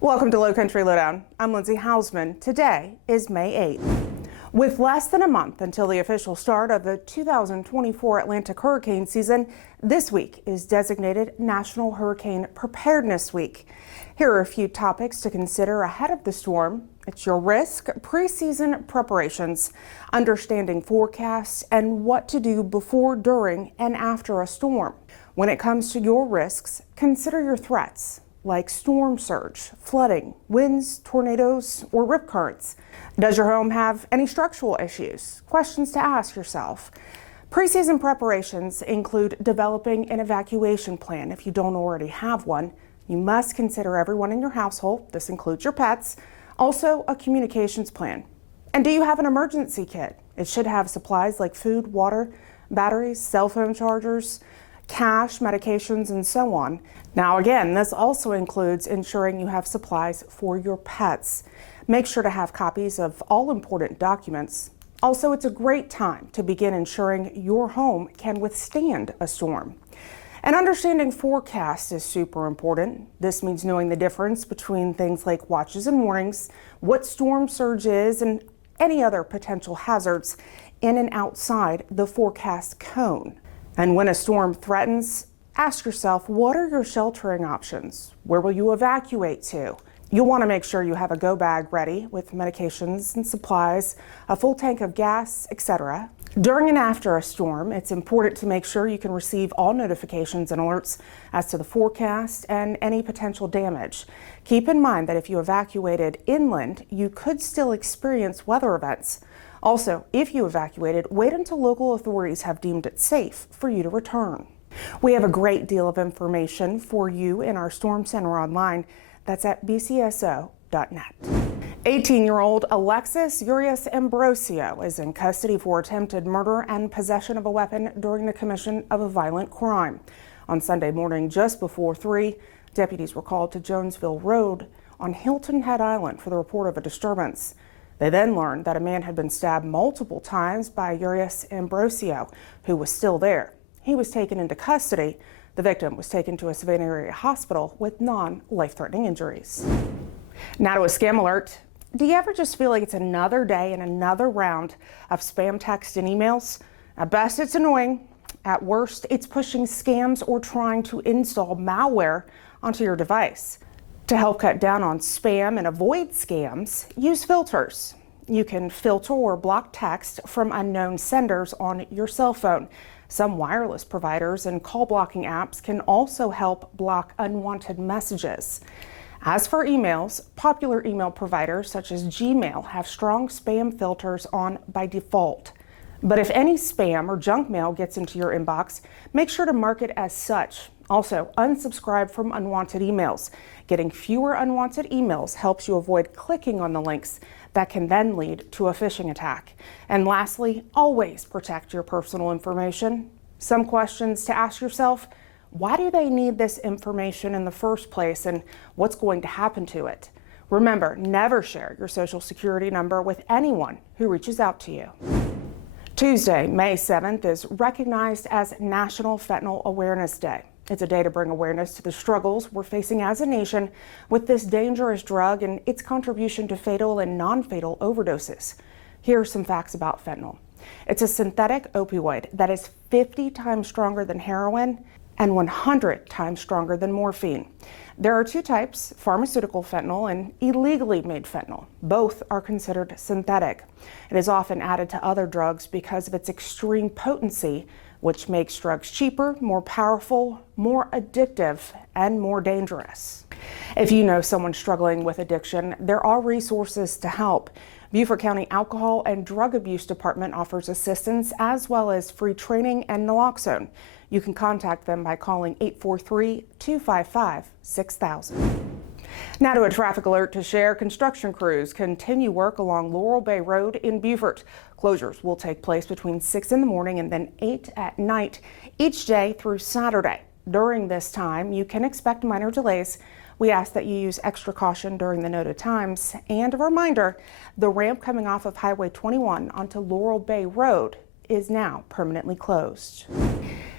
Welcome to Lowcountry Lowdown. I'm Lindsay Hausman. Today is May 8th. With less than a month until the official start of the 2024 Atlantic hurricane season, this week is designated National Hurricane Preparedness Week. Here are a few topics to consider ahead of the storm. It's your risk, preseason preparations, understanding forecasts, and what to do before, during, and after a storm. When it comes to your risks, consider your threats, like storm surge, flooding, winds, tornadoes, or rip currents. Does your home have any structural issues? Questions to ask yourself. Preseason preparations include developing an evacuation plan. If you don't already have one, you must consider everyone in your household. This includes your pets. Also, a communications plan. And do you have an emergency kit? It should have supplies like food, water, batteries, cell phone chargers, cash, medications, and so on. Now again, this also includes ensuring you have supplies for your pets. Make sure to have copies of all important documents. Also, it's a great time to begin ensuring your home can withstand a storm. And understanding forecasts is super important. This means knowing the difference between things like watches and warnings, what storm surge is, and any other potential hazards in and outside the forecast cone. And when a storm threatens, ask yourself, what are your sheltering options? Where will you evacuate to? You'll want to make sure you have a go bag ready with medications and supplies, a full tank of gas, etc. During and after a storm, it's important to make sure you can receive all notifications and alerts as to the forecast and any potential damage. Keep in mind that if you evacuated inland, you could still experience weather events. Also, if you evacuated, wait until local authorities have deemed it safe for you to return. We have a great deal of information for you in our Storm Center online. That's at bcso.net. 18-year-old Alexis Urias Ambrosio is in custody for attempted murder and possession of a weapon during the commission of a violent crime. On Sunday morning, just before 3, deputies were called to Jonesville Road on Hilton Head Island for the report of a disturbance. They then learned that a man had been stabbed multiple times by Urias Ambrosio, who was still there. He was taken into custody. The victim was taken to a Savannah area hospital with non-life-threatening injuries. Now to a scam alert. Do you ever just feel like it's another day and another round of spam text and emails? At best, it's annoying. At worst, it's pushing scams or trying to install malware onto your device. To help cut down on spam and avoid scams, use filters. You can filter or block text from unknown senders on your cell phone. Some wireless providers and call blocking apps can also help block unwanted messages. As for emails, popular email providers such as Gmail have strong spam filters on by default. But if any spam or junk mail gets into your inbox, make sure to mark it as such. Also, unsubscribe from unwanted emails. Getting fewer unwanted emails helps you avoid clicking on the links that can then lead to a phishing attack. And lastly, always protect your personal information. Some questions to ask yourself: why do they need this information in the first place, and what's going to happen to it? Remember, never share your social security number with anyone who reaches out to you. Tuesday, May 7th is recognized as National Fentanyl Awareness Day. It's a day to bring awareness to the struggles we're facing as a nation with this dangerous drug and its contribution to fatal and non-fatal overdoses. Here are some facts about fentanyl. It's a synthetic opioid that is 50 times stronger than heroin and 100 times stronger than morphine. There are two types, pharmaceutical fentanyl and illegally made fentanyl. Both are considered synthetic. It is often added to other drugs because of its extreme potency, which makes drugs cheaper, more powerful, more addictive, and more dangerous. If you know someone struggling with addiction, there are resources to help. Beaufort County Alcohol and Drug Abuse Department offers assistance as well as free training and naloxone. You can contact them by calling 843-255-6000. Now to a traffic alert to share. Construction crews continue work along Laurel Bay Road in Beaufort. Closures will take place between 6 in the morning and then 8 at night each day through Saturday. During this time, you can expect minor delays. We ask that you use extra caution during the noted times. And a reminder, the ramp coming off of Highway 21 onto Laurel Bay Road is now permanently closed.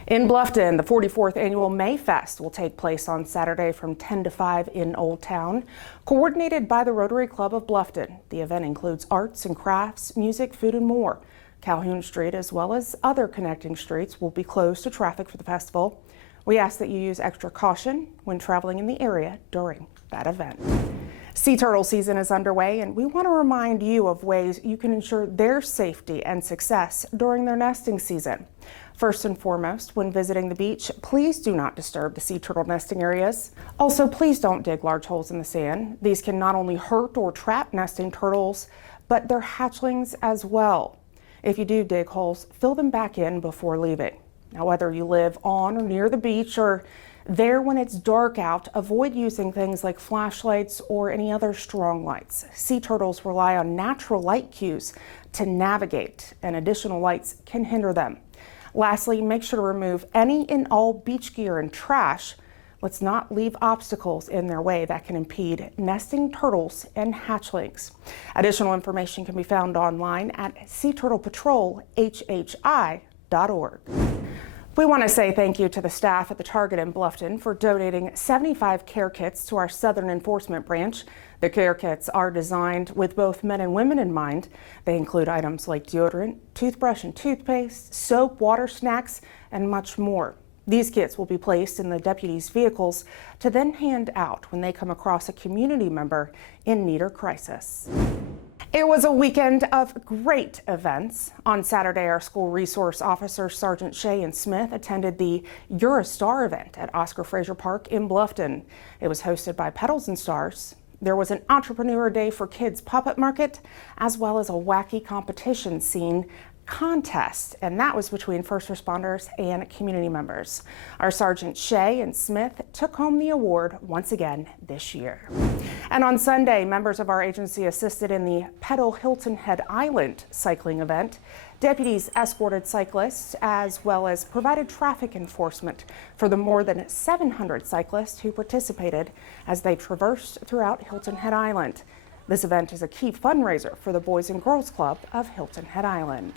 In Bluffton, the 44th annual Mayfest will take place on Saturday from 10 to 5 in Old Town. Coordinated by the Rotary Club of Bluffton, the event includes arts and crafts, music, food, and more. Calhoun Street, as well as other connecting streets, will be closed to traffic for the festival. We ask that you use extra caution when traveling in the area during that event. Sea turtle season is underway, and we want to remind you of ways you can ensure their safety and success during their nesting season. First and foremost, when visiting the beach, please do not disturb the sea turtle nesting areas. Also, please don't dig large holes in the sand. These can not only hurt or trap nesting turtles, but their hatchlings as well. If you do dig holes, fill them back in before leaving. Now, whether you live on or near the beach or there when it's dark out, avoid using things like flashlights or any other strong lights. Sea turtles rely on natural light cues to navigate, and additional lights can hinder them. Lastly, make sure to remove any and all beach gear and trash. Let's not leave obstacles in their way that can impede nesting turtles and hatchlings. Additional information can be found online at seaturtlepatrodhhi.org. We want to say thank you to the staff at the Target in Bluffton for donating 75 care kits to our Southern Enforcement Branch. The care kits are designed with both men and women in mind. They include items like deodorant, toothbrush and toothpaste, soap, water, snacks, and much more. These kits will be placed in the deputies' vehicles to then hand out when they come across a community member in need or crisis. It was a weekend of great events. On Saturday, our school resource officers, Sergeant Shea and Smith, attended the EUR Star event at Oscar Fraser Park in Bluffton. It was hosted by Petals and Stars. There was an Entrepreneur Day for Kids puppet market, as well as a wacky competition scene contest, and that was between first responders and community members. Our Sergeant Shea and Smith took home the award once again this year. And on Sunday, members of our agency assisted in the Pedal Hilton Head Island cycling event. Deputies escorted cyclists as well as provided traffic enforcement for the more than 700 cyclists who participated as they traversed throughout Hilton Head Island. This event is a key fundraiser for the Boys and Girls Club of Hilton Head Island.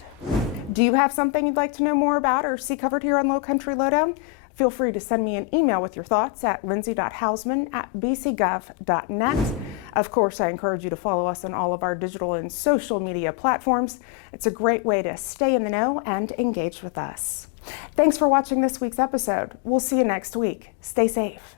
Do you have something you'd like to know more about or see covered here on Lowcountry Lowdown? Feel free to send me an email with your thoughts at lindsay.hausman@bcgov.net. Of course, I encourage you to follow us on all of our digital and social media platforms. It's a great way to stay in the know and engage with us. Thanks for watching this week's episode. We'll see you next week. Stay safe.